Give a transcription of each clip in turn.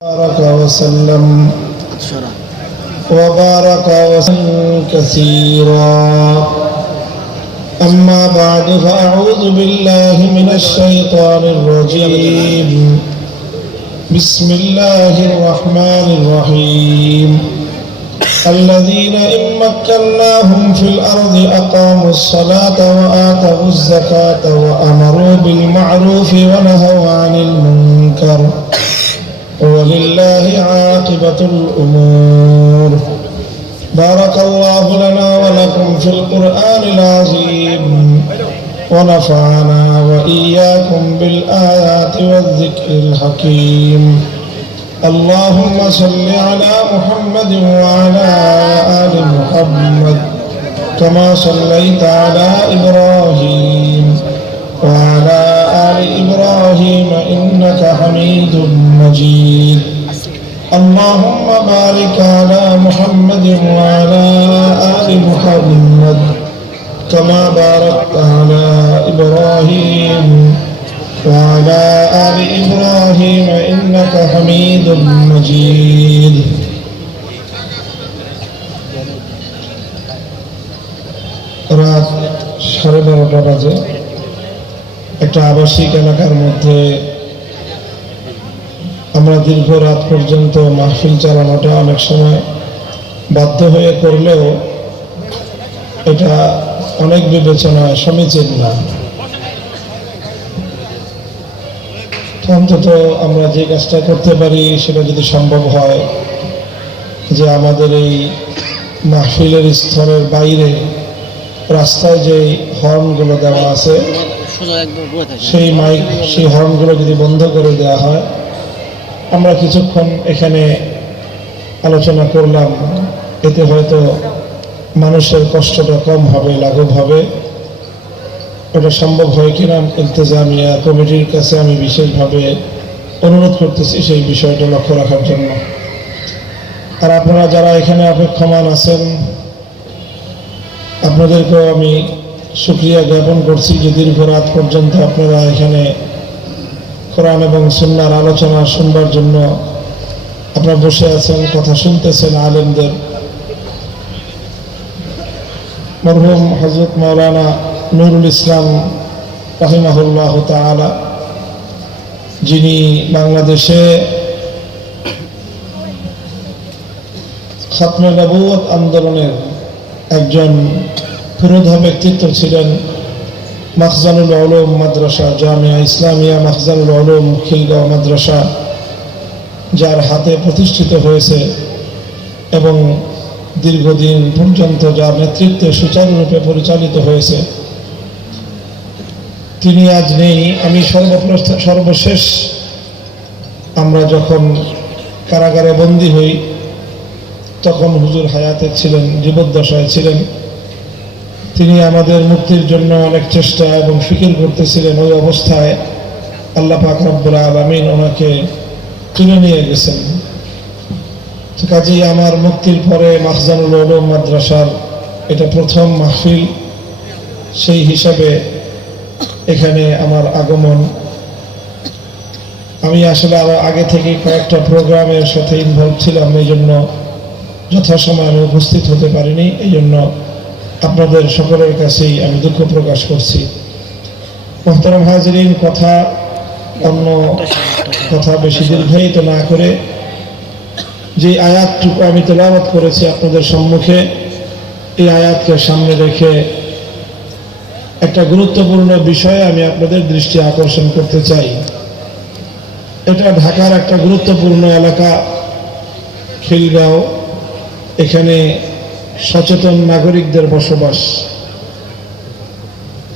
بارك وسلم كثيرا. أما بعد فأعوذ بالله من الشيطان الرجيم. بسم الله الرحمن الرحيم. الذين إن مكناهم في الأرض أقاموا الصلاة وآتوا الزكاة وأمروا بالمعروف ونهوا عن المنكر ولله عاقبة الأمور. بارك الله لنا ولكم في القرآن العظيم ونفعنا وإياكم بالآيات والذكر الحكيم. اللهم صل على محمد وعلى آل محمد كما صليت على إبراهيم وعلى آل إبراهيم إنك حميد مجيد. اللهم بارك على محمد وعلى آل محمد كما باركت على إبراهيم وعلى آل إبراهيم إنك حميد مجيد. রাত 12:30 বাজে একটা আবাসিক এলাকার মধ্যে আমরা দীর্ঘ রাত পর্যন্ত মাহফিল চালানোটা অনেক সময় বাধ্য হয়ে করলেও এটা অনেক বিবেচনায় সমীচীন না। অন্তত আমরা যে কাজটা করতে পারি সেটা যদি সম্ভব হয় যে আমাদের এই মাহফিলের স্তরের বাইরে রাস্তায় যে হর্নগুলো দেওয়া আছে সেই হর্নগুলো যদি বন্ধ করে দেওয়া হয়, আমরা কিছুক্ষণ এখানে আলোচনা করলাম, এতে হয়তো মানুষের কষ্টটা কম হবে, লাঘব হবে। ওটা সম্ভব হয় কিনা ইলতেজামিয়া কমিটির কাছে আমি বিশেষভাবে অনুরোধ করতেছি সেই বিষয়টা লক্ষ্য রাখার জন্য। আর আপনারা যারা এখানে অপেক্ষমান আছেন আপনাদেরকেও আমি শুকরিয়া জ্ঞাপন করছি যে দীর্ঘ রাত পর্যন্ত আপনারা এখানে কোরআন এবং সুন্নাহর আলোচনা শুনবার জন্য আপনারা বসে আছেন, কথা শুনতেছেন আলেমদের। মরহুম হযরত মাওলানা নুরুল ইসলাম রাহিমাহুল্লাহ তাআলা, যিনি বাংলাদেশে খাতমে নবুয়ত আন্দোলনের একজন পুরোধা ব্যক্তিত্ব ছিলেন। মাখজানুল উলুম মাদ্রাসা, জামিয়া ইসলামিয়া মাখজানুল উলুম খিলগাঁও মাদ্রাসা, যার হাতে প্রতিষ্ঠিত হয়েছে এবং দীর্ঘদিন পর্যন্ত যার নেতৃত্বে সুচারুরূপে পরিচালিত হয়েছে, তিনি আজ নেই। আমি সর্বশেষ আমরা যখন কারাগারে বন্দী হই তখন হুজুর হায়াতে ছিলেন, জীবদ্দশায় ছিলেন। তিনি আমাদের মুক্তির জন্য অনেক চেষ্টা এবং ফিকির করতেছিলেন। ওই অবস্থায় আল্লাহ পাক রব্বুল আলামিন ওনাকে তুলে নিয়ে গেছেন। কাজেই আমার মুক্তির পরে মাখজানুল উলুম মাদ্রাসার এটা প্রথম মাহফিল, সেই হিসাবে এখানে আমার আগমন। আমি আসলে আরো আগে থেকে কয়েকটা প্রোগ্রামের সাথে ইনভলভ ছিলাম, এই জন্য যথাসময়ে আমি উপস্থিত হতে পারিনি। এই জন্য আপনাদের সকলের কাছেই আমি দুঃখ প্রকাশ করছি। মুহতারাম হাজিরিন, অন্য কথা বেশি দীর্ঘায়িত না করে যে আয়াতটুকু আমি তেলাওয়াত করেছি আপনাদের সম্মুখে, এই আয়াতকে সামনে রেখে একটা গুরুত্বপূর্ণ বিষয়ে আমি আপনাদের দৃষ্টি আকর্ষণ করতে চাই। এটা ঢাকার একটা গুরুত্বপূর্ণ এলাকা খিলগাঁও। এখানে সচেতন নাগরিকদের বসবাস,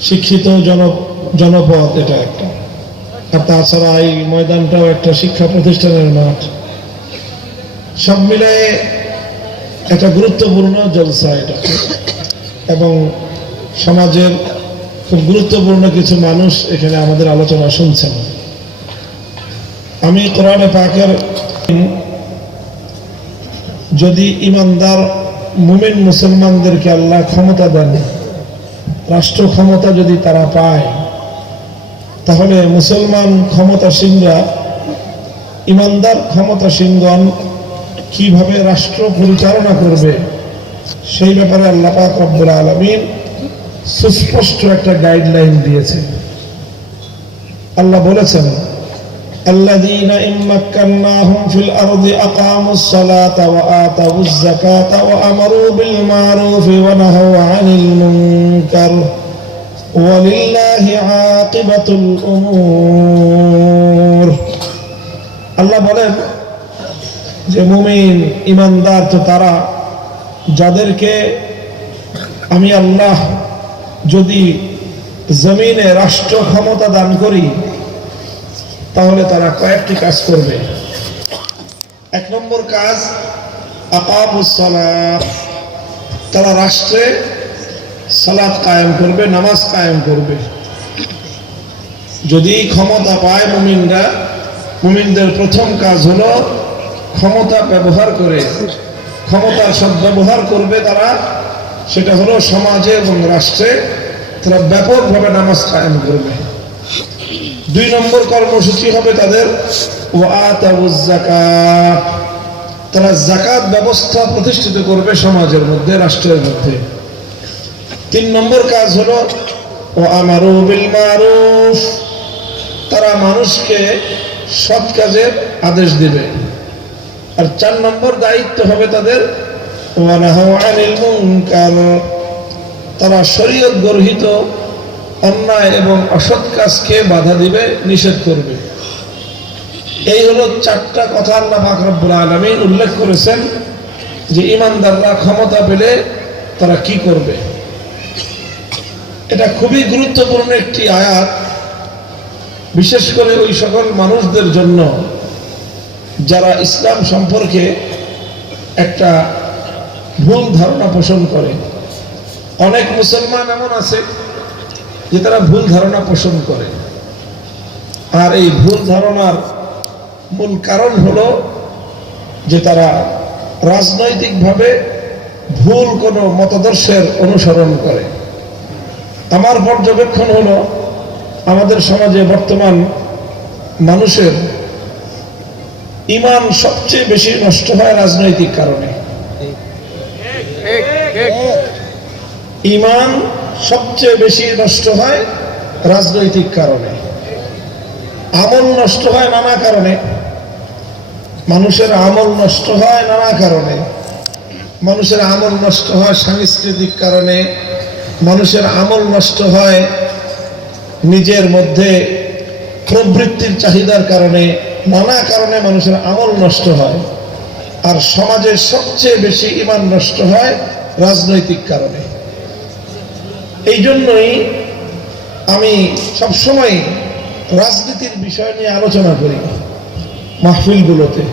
শিক্ষিত জনপদ এটা একটা। আর তাছাড়া এই ময়দানটাও একটা শিক্ষা প্রতিষ্ঠানের মাঠ। সব মিলায়ে একটা গুরুত্বপূর্ণ জলসা এটা, এবং সমাজের খুব গুরুত্বপূর্ণ কিছু মানুষ এখানে আমাদের আলোচনা শুনছেন। আমি কোরআনে পাকের যদি ইমানদার মুমিন মুসলমানদেরকে আল্লাহ ক্ষমতা দেন, রাষ্ট্র ক্ষমতা যদি তারা পায়, তাহলে মুসলমান ক্ষমতাসীনরা ইমানদার ক্ষমতাসীনগণ কিভাবে রাষ্ট্র পরিচালনা করবে সেই ব্যাপারে আল্লাহ পাক রব্বুল আলামিন সুস্পষ্ট একটা গাইডলাইন দিয়েছেন। আল্লাহ বলেছেন, আল্লাযীনা ইম্মাক্কান্নাহুম ফিল আরদি আকামুস সালাতা ওয়া আতাউয যাকাতা ওয়া আমারু বিল মারুফি ওয়া নাহাউ আনিল মুনকার ওয়া লিল্লাহি আকিবাতুল উমুর। আল্লাহ বলেন যে মুমিন ইমানদার তো তারা যাদেরকে আমি আল্লাহ যদি জমিনে রাষ্ট্র ক্ষমতা দান করি তাহলে তারা কয়েকটি কাজ করবে। এক নম্বর কাজ আকামুস সালাত, তারা রাষ্ট্রে সালাত কায়েম করবে, নামাজ কায়েম করবে। যদি ক্ষমতা পায় মুমিনরা, মুমিনদের প্রথম কাজ হলো ক্ষমতা ব্যবহার করে ক্ষমতার সদ্ব্যবহার করবে তারা, সেটা হলো সমাজে এবং রাষ্ট্রে তারা ব্যাপকভাবে নামাজ কায়েম করবে। দুই নম্বর কর্মসূচি হবে তাদের ওয়াতাউয যাকাত, তারা যাকাত ব্যবস্থা প্রতিষ্ঠিত করবে সমাজের মধ্যে, রাষ্ট্রের মধ্যে। তিন নম্বর কাজ হলো ওয়ামারু বিল মারুফ, তারা মানুষকে সৎ কাজের আদেশ দিবে। আর চার নম্বর দায়িত্ব হবে তাদের ওয়া নাহাউ আনিল মুনকার, তারা শরীয়ত গর্হিত অন্যায় এবং অসৎ কাজকে বাধা দিবে, নিষেধ করবে। এই হলো চারটা কথা আল্লাহ পাক রব্বুল আলামিন উল্লেখ করেছেন যে ইমানদাররা ক্ষমতা পেলে তারা কি করবে। এটা খুবই গুরুত্বপূর্ণ একটি আয়াত, বিশেষ করে ওই সকল মানুষদের জন্য যারা ইসলাম সম্পর্কে একটা ভুল ধারণা পোষণ করে। অনেক মুসলমান এমন আছে যে তারা ভুল ধারণা পোষণ করে, আর এই ভুল ধারণার মূল কারণ হলো যে তারা রাজনৈতিকভাবে ভুল কোনো মতাদর্শের অনুসরণ করে। আমার পর্যবেক্ষণ হলো আমাদের সমাজে বর্তমান মানুষের ঈমান সবচেয়ে বেশি নষ্ট হয় রাজনৈতিক কারণে। ঈমান সবচেয়ে বেশি নষ্ট হয় রাজনৈতিক কারণে। আমল নষ্ট হয় নানা কারণে, মানুষের আমল নষ্ট হয় নানা কারণে। মানুষের আমল নষ্ট হয় সাংস্কৃতিক কারণে, মানুষের আমল নষ্ট হয় নিজের মধ্যে প্রবৃত্তির চাহিদার কারণে, নানা কারণে মানুষের আমল নষ্ট হয়। আর সমাজের সবচেয়ে বেশি ঈমান নষ্ট হয় রাজনৈতিক কারণে। এই জন্যই আমি সবসময় রাজনীতির বিষয় নিয়ে আলোচনা করি মাহফিলগুলোতে।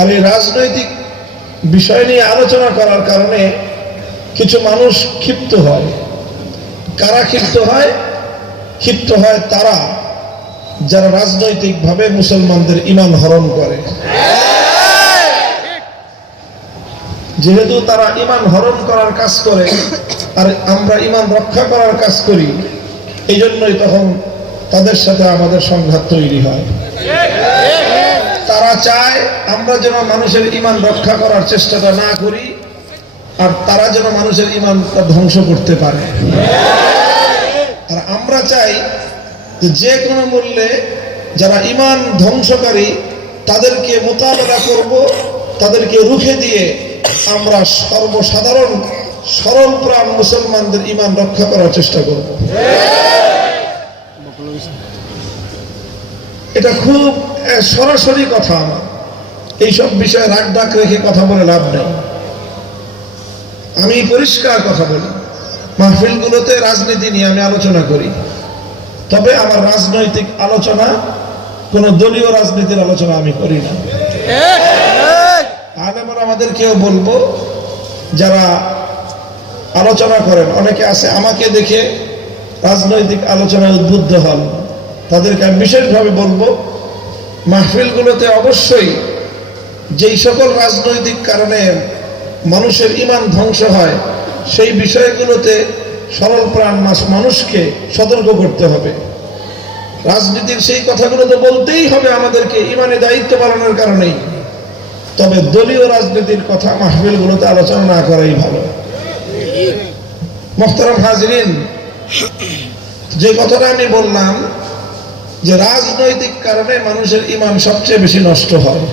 আর এই রাজনৈতিক বিষয় নিয়ে আলোচনা করার কারণে কিছু মানুষ ক্ষিপ্ত হয়। কারা ক্ষিপ্ত হয়? ক্ষিপ্ত হয় তারা যারা রাজনৈতিকভাবে মুসলমানদের ঈমান হরণ করে। যেহেতু তারা ঈমান হরণ করার কাজ করে আর আমরা ঈমান রক্ষা করার কাজ করি, এই জন্যই তখন তাদের সাথে আমাদের সংঘাত তৈরি হয়। তারা চায় আমরা যেন মানুষের ঈমান রক্ষা করার চেষ্টাটা না করি, আর তারা যেন মানুষের ঈমানটা ধ্বংস করতে পারে। আর আমরা চাই যে কোনো মূল্যে যারা ঈমান ধ্বংসকারী তাদেরকে মোকাবেলা করব, তাদেরকে রুখে দিয়ে আমরা সর্বসাধারণ সরল প্রাণ মুসলমানদের ঈমান রক্ষা করার চেষ্টা করব। এটা খুব সরাসরি কথা। আমার এইসব বিষয়ে রাগ ডাক রেখে কথা বলে লাভ নেই। আমি পরিষ্কার কথা বলি, মাহফিলগুলোতে রাজনীতি নিয়ে আমি আলোচনা করি, তবে আমার রাজনৈতিক আলোচনা কোনো দলীয় রাজনীতির আলোচনা আমি করি না। আলেমরা আমাদের কেউ বলবো যারা আলোচনা করেন, অনেকে আছে আমাকে দেখে রাজনৈতিক আলোচনায় উদ্বুদ্ধ হন, তাদেরকে আমি বিশেষভাবে বলবো মাহফিলগুলোতে অবশ্যই যেই সকল রাজনৈতিক কারণে মানুষের ঈমান ধ্বংস হয় সেই বিষয়গুলোতে সরল প্রাণ মানুষকে সতর্ক করতে হবে। রাজনীতির সেই কথাগুলো তো বলতেই হবে আমাদেরকে ইমানে দায়িত্ব পালনের কারণেই, তবে দলীয় রাজনীতির কথা মাহফিলগুলোতে আলোচনা না করাই ভালো। মুহতারাম হাজিরিন, যে কথাটা আমি বললাম যে রাজনৈতিক কারণে মানুষের ঈমান সবচেয়ে বেশি নষ্ট হয়।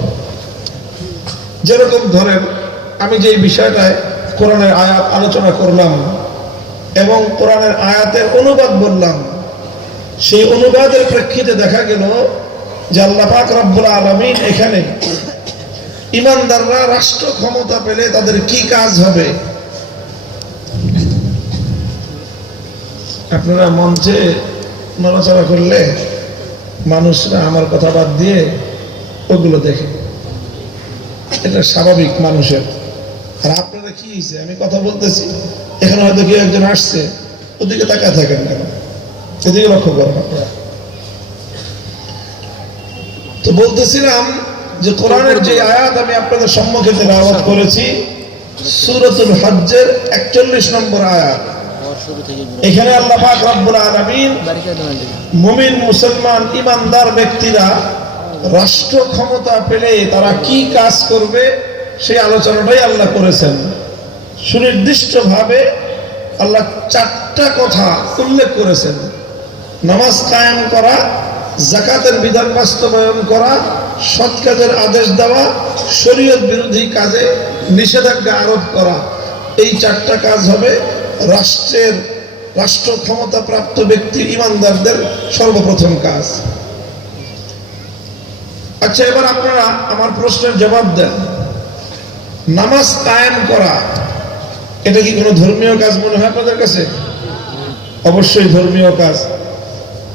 যেরকম ধরেন, আমি যে বিষয়টায় কোরআনের আয়াত আলোচনা করলাম এবং কোরআনের আয়াতের অনুবাদ বললাম, সেই অনুবাদের প্রেক্ষিতে দেখা গেল যে আল্লাহ পাক রব্বুল আলামিন এখানে ঈমানদাররা রাষ্ট্র ক্ষমতা পেলে তাদের কি কাজ হবে। আপনারা মঞ্চে নড়াচড়া করলে মানুষরা আমার কথা বাদ দিয়ে ওগুলো দেখে, এটা স্বাভাবিক মানুষের। আর আপনারা কি হয়েছে, আমি কথা বলতেছি, এখানে হয়তো কেউ একজন আসছে, ওদিকে তাকা থাকেন কেন, এদিকে লক্ষ্য করেন আপনারা। তো বলতেছিলাম যে কোরআনের যে আয়াত আমি আপনাদের সম্মুখে তেলাওয়াত করেছি, সূরাতুল হজ্জের 41 নম্বর আয়াত। এখানে আল্লাহ পাক রব্বুল আলামিন মুমিন মুসলমান ঈমানদার ব্যক্তিরা রাষ্ট্র ক্ষমতা পেলে তারা কি কাজ করবে সেই আলোচনাটাই আল্লাহ করেছেন। সুনির্দিষ্টভাবে আল্লাহ 4টা কথা উল্লেখ করেছেন: নামাজ কায়েম করা, যাকাতের বিধান বাস্তবায়ন করা, সৎ কাজের আদেশ দেওয়া, শরীয়ত বিরোধী কাজে নিষেধাজ্ঞা আরোপ করা। এই 4টা কাজ হবে রাষ্ট্র ক্ষমতা প্রাপ্ত ব্যক্তি ঈমানদারদের সর্বপ্রথম কাজ। আচ্ছা, এবার আপনারা আমার প্রশ্নের জবাব দেন। নামাজ কায়েম করা এটা কি কোনো ধর্মীয় কাজ মনে হয় আপনাদের কাছে? অবশ্যই ধর্মীয় কাজ।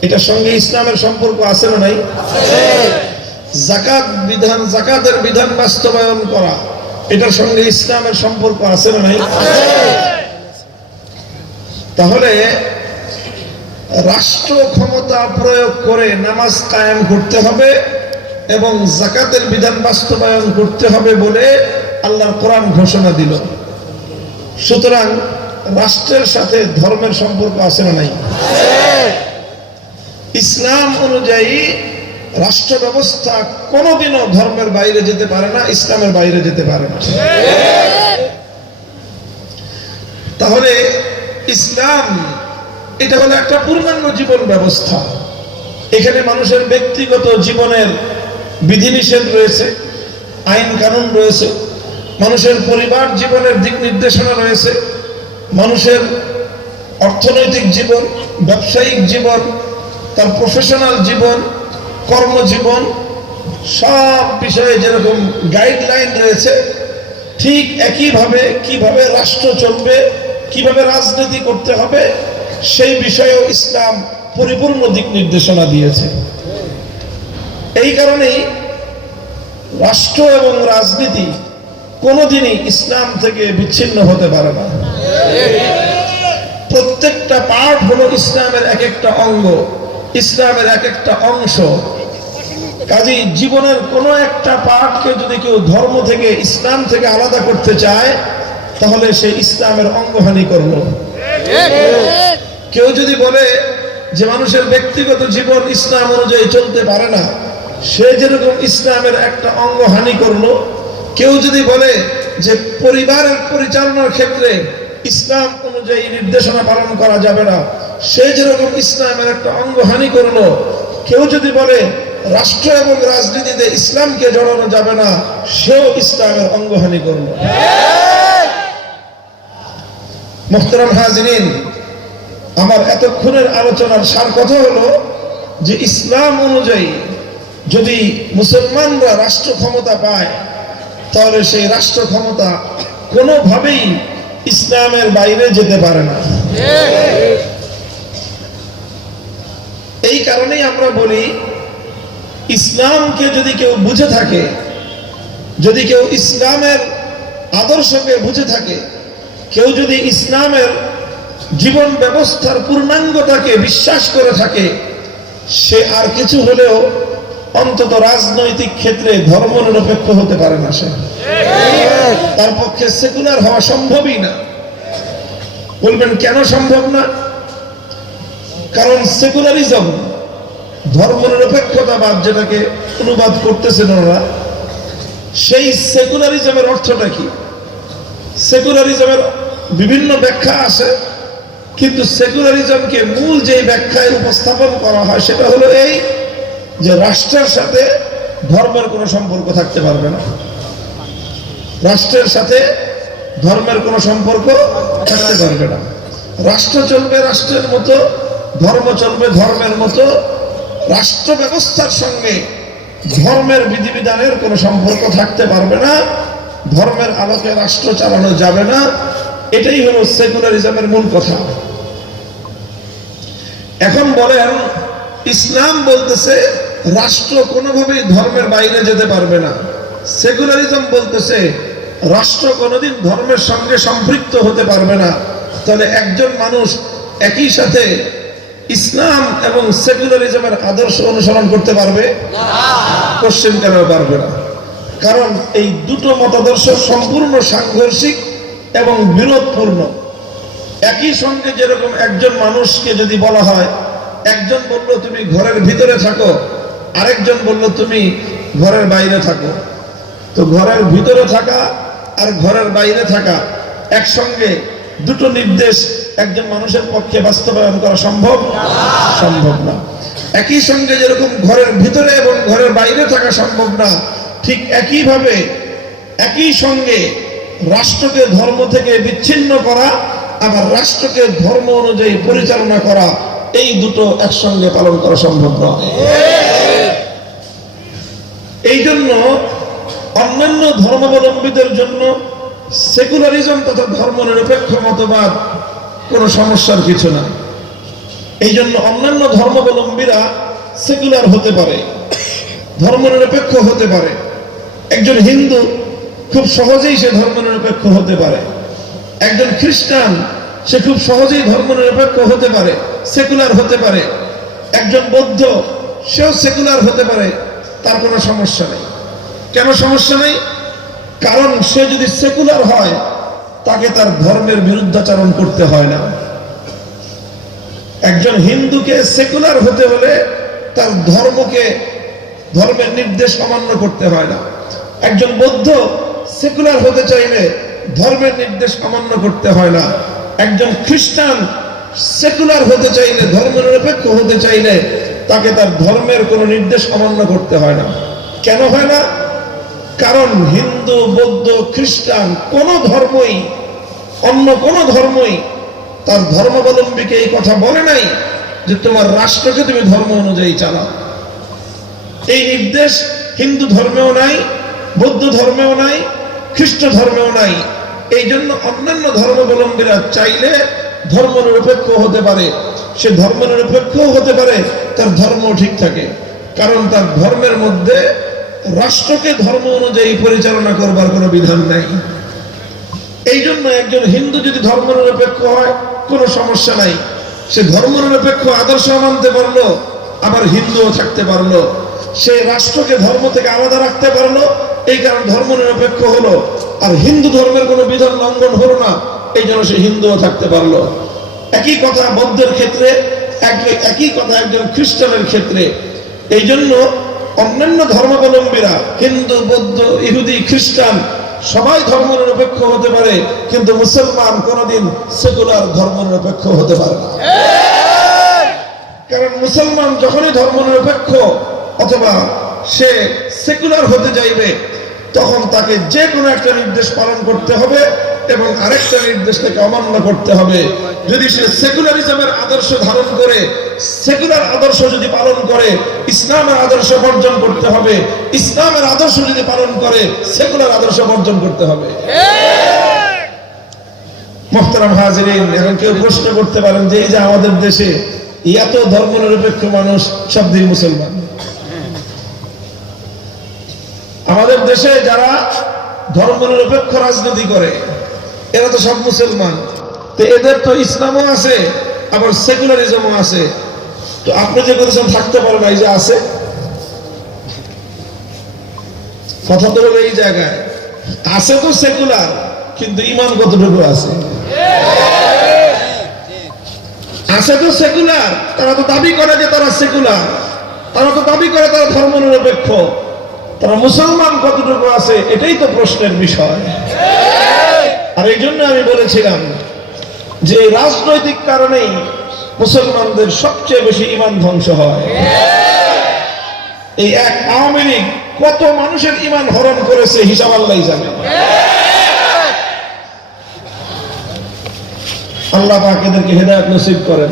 এটার সঙ্গে ইসলামের সম্পর্ক আছে না নাই? যাকাতের বিধান বাস্তবায়ন করা, এটার সঙ্গে ইসলামের সম্পর্ক আছে না নাই? তাহলে রাষ্ট্র ক্ষমতা প্রয়োগ করে নামাজ কায়েম করতে হবে এবং যাকাতের বিধান বাস্তবায়ন করতে হবে বলে আল্লাহর কোরআন ঘোষণা দিল। সুতরাং রাষ্ট্রের সাথে ধর্মের সম্পর্ক আছে না নাই? ইসলাম অনুযায়ী রাষ্ট্র ব্যবস্থা কোনোদিনও ধর্মের বাইরে যেতে পারে না, ইসলামের বাইরে যেতে পারে না। তাহলে ইসলাম এটা হলো একটা পূর্ণাঙ্গ জীবন ব্যবস্থা। এখানে মানুষের ব্যক্তিগত জীবনের বিধিনিষেধ রয়েছে, আইন কানুন রয়েছে, মানুষের পরিবার জীবনের দিক নির্দেশনা রয়েছে, মানুষের অর্থনৈতিক জীবন, ব্যবসায়িক জীবন, তার প্রফেশনাল জীবন, কর্মজীবন, সব বিষয়ে যেরকম গাইডলাইন রয়েছে, ঠিক একইভাবে কিভাবে রাষ্ট্র চলবে, কিভাবে রাজনীতি করতে হবে, সেই বিষয়েও ইসলাম পরিপূর্ণ দিক নির্দেশনা দিয়েছে। এই কারণেই রাষ্ট্র এবং রাজনীতি কোনোদিনই ইসলাম থেকে বিচ্ছিন্ন হতে পারে না। প্রত্যেকটা পার্ট হলো ইসলামের এক একটা অঙ্গ, ইসলামের এক একটা অংশ। কাজেই জীবনের কোনো একটা পার্টকে যদি কেউ ধর্ম থেকে, ইসলাম থেকে আলাদা করতে চায়, তাহলে সে ইসলামের অঙ্গহানি করলো। কেউ যদি বলে যে মানুষের ব্যক্তিগত জীবন ইসলাম অনুযায়ী চলতে পারে না, সে যেরকম ইসলামের একটা অঙ্গহানি করলো। কেউ যদি বলে যে পরিবারের পরিচালনার ক্ষেত্রে ইসলাম অনুযায়ী নির্দেশনা পালন করা যাবে না, সে যেরকম ইসলামের একটা অঙ্গহানি করলো। কেউ যদি বলে রাষ্ট্র এবং রাজনীতিতে ইসলামকে জড়ানো যাবে না, সেও ইসলামের অঙ্গহানি করলো। মুহতারাম হাজিরিন, আমার এতক্ষণের আলোচনার সার কথা হলো যে ইসলাম অনুযায়ী যদি মুসলমানরা রাষ্ট্র ক্ষমতা পায়, তাহলে সেই রাষ্ট্র ক্ষমতা কোনোভাবেই ইসলামের বাইরে যেতে পারে না। এই কারণেই আমরা বলি, ইসলামকে যদি কেউ বুঝে থাকে, যদি কেউ ইসলামের আদর্শকে বুঝে থাকে, কেউ যদি ইসলামের জীবন ব্যবস্থার পূর্ণাঙ্গতাকে বিশ্বাস করে থাকে, সে আর কিছু হলেও অন্তত রাজনৈতিক ক্ষেত্রে ধর্মনিরপেক্ষ হতে পারে না। সে তার পক্ষে সেকুলার হওয়া সম্ভবই না। বলবেন কেন সম্ভব না? কারণ সেকুলারিজম ধর্মনিরপেক্ষতাবাদ যেটাকে অনুবাদ করতেছেন ওরা, সেই সেকুলারিজমের অর্থটা কি? সেকুলারিজমের বিভিন্ন ব্যাখ্যা আছে, কিন্তু সেকুলারিজমকে মূল যে ব্যাখ্যায় উপস্থাপন করা হয় সেটা হলো এই যে রাষ্ট্রের সাথে ধর্মের কোনো সম্পর্ক থাকতে পারবে না। রাষ্ট্রের সাথে ধর্মের কোনো সম্পর্ক থাকতে পারবে না। রাষ্ট্র চলবে রাষ্ট্রের মতো, ধর্ম চলবে ধর্মের মতো। রাষ্ট্র ব্যবস্থার সঙ্গে ধর্মের বিধিবিধানের কোনো সম্পর্ক থাকতে পারবে না। ধর্মের আলোকে রাষ্ট্র চালানো যাবে না। এটাই হলো সেকুলারিজমের মূল কথা। এখন বলেন, ইসলাম বলতেছে রাষ্ট্র কোনোভাবেই ধর্মের বাইরে যেতে পারবে না। সেকুলারিজম বলতেছে রাষ্ট্র কোনোদিন ধর্মের সঙ্গে সম্পৃক্ত হতে পারবে না। তাহলে একজন মানুষ একই সাথে ইসলাম এবং সেকুলারিজমের আদর্শ অনুসরণ করতে পারবে না? কোশ্চেন কেন পারবে না? কারণ এই দুটো মতাদর্শ সম্পূর্ণ সাংঘর্ষিক এবং বিরোধপূর্ণ। একই সঙ্গে যেরকম একজন মানুষকে যদি বলা হয়, একজন বলল তুমি ঘরের ভিতরে থাকো, আরেকজন বলল তুমি ঘরের বাইরে থাকো, তো ঘরের ভিতরে থাকা আর ঘরের বাইরে থাকা একসঙ্গে দুটো নির্দেশ একজন মানুষের পক্ষে বাস্তবায়ন করা সম্ভব সম্ভব না। একই সঙ্গে যেরকম ঘরের ভিতরে এবং ঘরের বাইরে থাকা সম্ভব না, ঠিক একইভাবে একই সঙ্গে রাষ্ট্রকে ধর্ম থেকে বিচ্ছিন্ন করা আবার রাষ্ট্রকে ধর্ম অনুযায়ী পরিচালনা করা, এই দুটো একসঙ্গে পালন করা সম্ভব নয়। এই জন্য অন্যান্য ধর্মাবলম্বীদের জন্য সেকুলারিজম তথা ধর্মনিরপেক্ষ মতবাদ কোনো সমস্যার কিছু না। এই জন্য অন্যান্য ধর্মাবলম্বীরা সেকুলার হতে পারে, ধর্মনিরপেক্ষ হতে পারে। একজন হিন্দু খুব সহজেই সে ধর্মনিরপেক্ষ হতে পারে। একজন খ্রিস্টান সে খুব সহজেই ধর্মনিরপেক্ষ হতে পারে, সেকুলার হতে পারে। একজন বৌদ্ধ সেও সেকুলার হতে পারে, তার কোনো সমস্যা নেই। কেন সমস্যা নেই? কারণ সে যদি সেকুলার হয় তাকে তার ধর্মের বিরুদ্ধাচরণ করতে হয় না। একজন হিন্দুকে সেকুলার হতে হলে তার ধর্মের নির্দেশ অমান্য করতে হয় না। একজন বৌদ্ধ সেকুলার হতে চাইলে ধর্মের নির্দেশ অমান্য করতে হয় না। একজন খ্রিস্টান সেকুলার হতে চাইলে, ধর্মনিরপেক্ষ হতে চাইলে তাকে তার ধর্মের কোনো নির্দেশ অমান্য করতে হয় না। কেন হয় না? কারণ হিন্দু, বৌদ্ধ, খ্রিস্টান কোনো ধর্মই, অন্য কোনো ধর্মই তার ধর্মাবলম্বীকে এই কথা বলে নাই যে তোমার রাষ্ট্রকে তুমি ধর্ম অনুযায়ী চালাও। এই নির্দেশ হিন্দু ধর্মেও নাই, বৌদ্ধ ধর্মেও নাই, খ্রিস্ট ধর্মেও নাই। এই জন্য অন্যান্য ধর্মাবলম্বীরা চাইলে ধর্মনিরপেক্ষ হতে পারে। সে ধর্মনিরপেক্ষও হতে পারে, তার ধর্ম ঠিক থাকে, কারণ তার ধর্মের মধ্যে রাষ্ট্রকে ধর্ম অনুযায়ী পরিচালনা করবার কোনো বিধান নাই। এই জন্য একজন হিন্দু যদি ধর্মনিরপেক্ষ হয় কোনো সমস্যা নাই, সে ধর্মনিরপেক্ষ আদর্শ মানতে পারলো, আবার হিন্দুও থাকতে পারলো। সে রাষ্ট্রকে ধর্ম থেকে আলাদা রাখতে পারলো, এই কারণে ধর্মনিরপেক্ষ হলো। আর হিন্দু ধর্মের কোনো বিধান লঙ্ঘন হলো না, এই জন্য সে হিন্দুও থাকতে পারলো। একই কথা বৌদ্ধের ক্ষেত্রে, একই কথা একজন খ্রিস্টানের ক্ষেত্রে। এই জন্য অন্যান্য ধর্মাবলম্বীরা, হিন্দু, বৌদ্ধ, ইহুদি, খ্রিস্টান সবাই ধর্মনিরপেক্ষ হতে পারে, কিন্তু মুসলমান কোনোদিন সেকুলার ধর্মনিরপেক্ষ হতে পারে না। কারণ মুসলমান যখনই ধর্মনিরপেক্ষ অথবা সে সেকুলার হতে চাইবে, তখন তাকে যে কোনো একটা নির্দেশ পালন করতে হবে এবং আরেকটা নির্দেশ থেকে অমান্য করতে হবে। যদি সে সেকুলারিজমের আদর্শ ধারণ করে, সেকুলার আদর্শ যদি পালন করে, ইসলামের আদর্শ বর্জন করতে হবে। ইসলামের আদর্শ যদি পালন করে, সেকুলার আদর্শ বর্জন করতে হবে। মুহতারাম হাজিরিন, এখন কেউ প্রশ্ন করতে পারেন যে এই যে আমাদের দেশে এত ধর্মনিরপেক্ষ মানুষ সব দিন মুসলমান, আমাদের দেশে যারা ধর্মনিরপেক্ষ রাজনীতি করে এরা তো সব মুসলমান, তো এদের তো ইসলামও আছে আবার সেকুলারিজমও আছে। তো আপনি যে করেছেন থাকতে পারেন, এই যে আছে, কথা তো হলো এই জায়গায় আছে তো সেকুলার, কিন্তু ইমান কতটুকু আছে? আছে তো সেকুলার, তারা তো দাবি করে যে তারা সেকুলার, তারা তো দাবি করে তারা ধর্মনিরপেক্ষ, তারা মুসলমান কতটুকু আছে এটাই তো প্রশ্নের বিষয়। আর এই জন্য আমি বলেছিলাম যে রাজনৈতিক কারণেই মুসলমানদের সবচেয়ে বেশি ঈমান ধ্বংস হয়। এই এক আওয়ামী লীগ কত মানুষের ঈমান হরণ করেছে হিসাব আল্লাহই জানে। আল্লাহ পাক এদেরকে হেদায়েত নসিব করেন।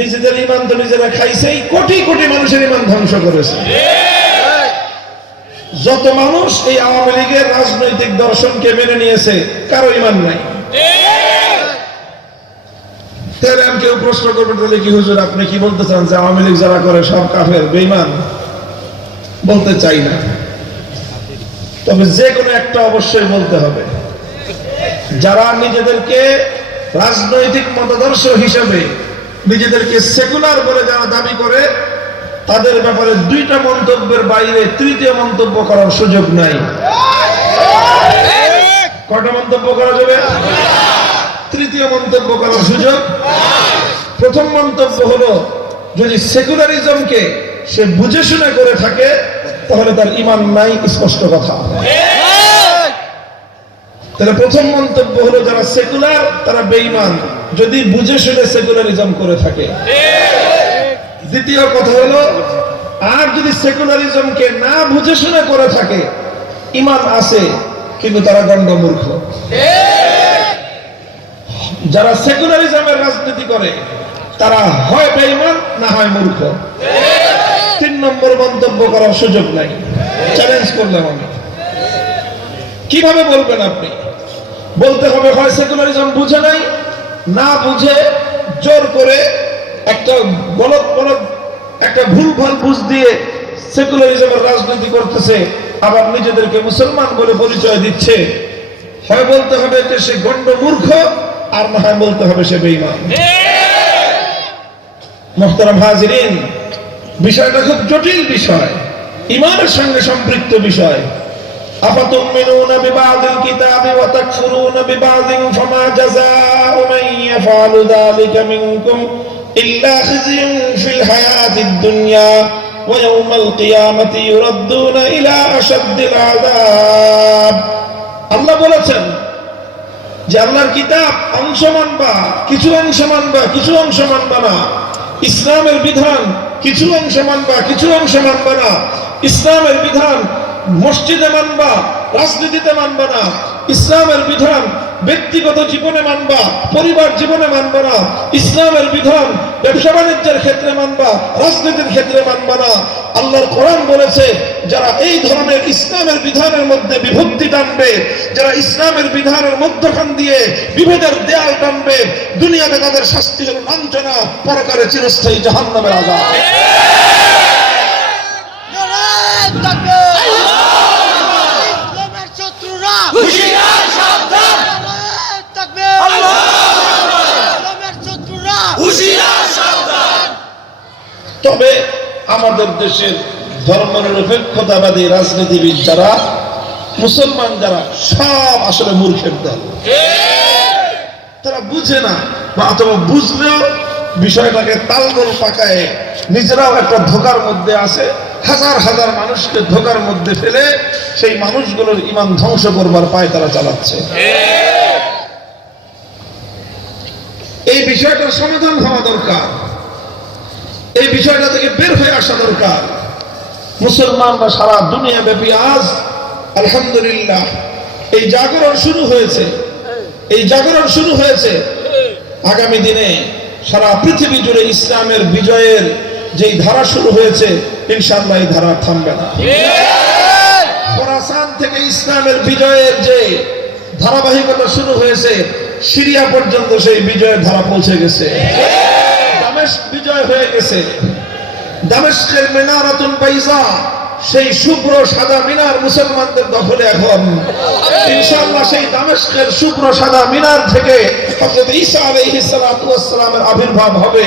নিজেদের ঈমান তো নিজেরা খাইছেই, কোটি কোটি মানুষের ঈমান ধ্বংস করেছে। যত মানুষ এই আওয়ামী লীগের রাজনৈতিক দর্শনকে মেনে নিয়েছে কারো ঈমান নাই। তাহলে আমি কেউ প্রশ্ন করবেন, তাহলে কি হুজুর আপনি কি বলতে চান যে আওয়ামী লীগ যারা করে সব কাফের বেঈমান? বলতে চাই না, তবে যে কোনো একটা অবশ্যই বলতে হবে। যারা নিজেদেরকে রাজনৈতিক মতাদর্শ হিসেবে নিজেদেরকে সেকুলার বলে যারা দাবি করে, তাদের ব্যাপারে দুইটা মন্তব্যের বাইরে তৃতীয় মন্তব্য করার সুযোগ নাই। কয়টা মন্তব্য করা যাবে? তৃতীয় মন্তব্য করার সুযোগ। প্রথম মন্তব্য হলো, যদি সেকুলারিজমকে সে বুঝে শুনে করে থাকে তাহলে তার ঈমান নাই, স্পষ্ট কথা। তাহলে প্রথম মন্তব্য হলো যারা সেকুলার তারা বেঈমান, যদি বুঝে শুনে সেকুলারিজম করে থাকে। দ্বিতীয় কথা হলো, আর যদি সেকুলারিজমকে না বুঝে শুনে করে থাকে, ঈমান আছে কিন্তু তারা গণ্ডমূর্খ। যারা সেকুলারিজমের রাজনীতি করে তারা হয় বেঈমান না হয় মূর্খ। তিন নম্বর মন্তব্য করার সুযোগ নাই। চ্যালেঞ্জ করলাম আমি। কিভাবে বলবেন আপনি? বলতে হবে হয় সেকুলারিজম বুঝে নাই, না বুঝে জোর করে একটা একটা ভুলভাল বুঝ দিয়ে সেকুলারিজমের রাজনীতি করতেছে, আবার নিজেদেরকে মুসলমান বলে পরিচয় দিচ্ছে। হয় বলতে হবে যে সে গণ্ডমূর্খ, আর না হয় বলতে হবে সে বেঈমান। মুহতারাম হাজিরিন, বিষয়টা খুব জটিল বিষয়, ঈমানের সঙ্গে সম্পৃক্ত বিষয়। আফাতুমিনুনা বিবাদিল কিতাবি ওয়া তাকফুরুনা বিবাদিন ফামা জাযাউ মান ইয়াফআলু যালিকা মিনকুম ইল্লা খিzyun ফিল হায়াতিদ দুনিয়া ওয়া ইয়াউমাল কিয়ামাতি ইউরাদ্দুনা ইলা আশাদ্দিল আযাব। আল্লাহ বলেছেন যে আল্লাহর কিতাব অংশ মানবা, কিছু অংশ মানবা, কিছু অংশ মানবা না। ইসলামের বিধান কিছু অংশ মানবা, কিছু অংশ মানবা না। ইসলামের বিধান মসজিদে মানবা, রাজনীতিতে মানবা না। ইসলামের বিধান ব্যক্তিগত জীবনে মানবা, পরিবার জীবনে মানবা না। ইসলামের বিধান ব্যবসা বাণিজ্যের ক্ষেত্রে মানবা, রাজনীতির ক্ষেত্রে মানবা না। আল্লাহর কোরআন বলেছে যারা এই ধরনের ইসলামের বিধানের মধ্যে বিভক্তি টানবে, যারা ইসলামের বিধানের মধ্যখান দিয়ে বিভেদের দেয়াল টানবে, দুনিয়াতে তাদের শাস্তি হলো লাঞ্ছনা, পরকালে চিরস্থায়ী জাহান্নামের আযাব। তবে আমাদের দেশের ধর্মনিরপেক্ষতাবাদী রাজনীতিবিদ যারা, মুসলমান যারা, সব আসলে মূর্খের দল। তারা বুঝে না, বা অথবা বুঝলেও বিষয়টাকে তালগোল পাকায় নিজেরাও একটা ধোকার মধ্যে আছে, হাজার হাজার মানুষকে ধোকার মধ্যে ফেলে সেই মানুষগুলোর ঈমান ধ্বংস করবার পায় তারা চালাচ্ছে। এই বিষয়টার সমাধান হওয়া দরকার, এই বিষয়টা থেকে বের হয়ে আসা দরকার। মুসলমানরা সারা দুনিয়া ব্যাপী আজ আলহামদুলিল্লাহ এই জাগরণ শুরু হয়েছে, এই জাগরণ শুরু হয়েছে। আগামী দিনে সারা পৃথিবী জুড়ে ইসলামের বিজয়ের যেই ধারা শুরু হয়েছে, ইনশাআল্লাহ এই ধারা থামবে না। খোরাসান থেকে ইসলামের বিজয়ের যে ধারাবাহিকতা শুরু হয়েছে, সিরিয়া পর্যন্ত সেই বিজয়ের ধারা পৌঁছে গেছে। দামেস্ক বিজয় হয়ে গেছে। দামেস্কের মিনারাতুন বাইজা, সেই শুভ্র সাদা মিনার মুসলমানদের দখলে এখন। ইনশাআল্লাহ সেই দামেস্কের শুভ্র সাদা মিনার থেকে হযরত ঈসা আলাইহিস সালাতু ওয়াস সালামের আবির্ভাব হবে,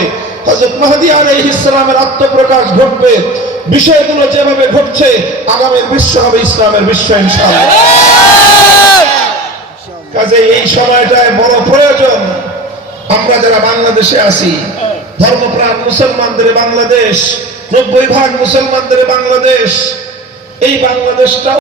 হযরত মাহদী আলাইহিস সালামের আত্মপ্রকাশ ঘটবে। বিষয়গুলো যেভাবে ঘটছে, আগামীর বিশ্ব হবে ইসলামের বিশ্ব ইনশাআল্লাহ। কাজে এই সময়টায় বড় প্রয়োজন, আমরা যারা বাংলাদেশে আছি, ধর্মপ্রাণ মুসলমানদের বাংলাদেশ, 90% মুসলমানদের বাংলাদেশ, এই বাংলাদেশটা